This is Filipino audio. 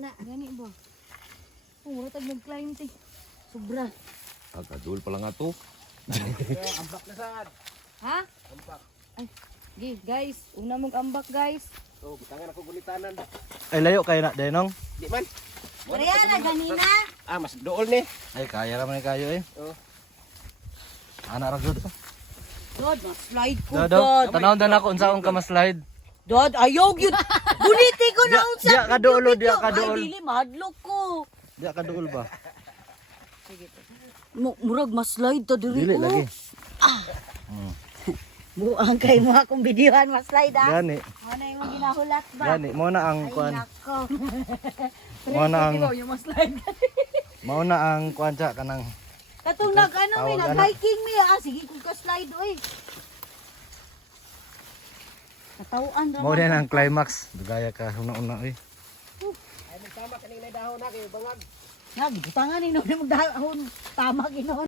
Na, gani ba? Oh, tag nag-climb ti. Sobra. Kadul pala nga to. Ambak na sad. Ha? Ambak. Ay, guys, una mong ambak guys. So, butangan ako gulitanan. Ay, layo kayo na, Denong. Di man. Kaya na ganina. Mas dool ni. Ay, kaya naman kayo eh. Oh. Anak ra gud. Dod, ma-slide ko, Dodo, Dod. tanaw dan ako unsaon ka ma-slide. Dod, ayaw yun. Buniti ko na unsa. Diya ka dulo, diya ka Ay, duol. dili, mahadlok ko. Diya ka duol ba? Murag ma-slide to diri. Dili oh. lagi. Buang kay mo akong videohan ma-slide ah. Gani, Ano yung ginahulat ba? gani mo na ang Ay, kuan. nako. Mo na ang Yung ma-slide. mo na ang kuan sa kanang Katong nag-ano may Tawag nag-hiking mi ah. Sige kung ka-slide oy. Katawan ra. mo na ang climax. Dugaya ka una-una eh. Ay, tama kanina dahon na kay bangag. Nga, gibutangan ni no magdahon tama ginoon.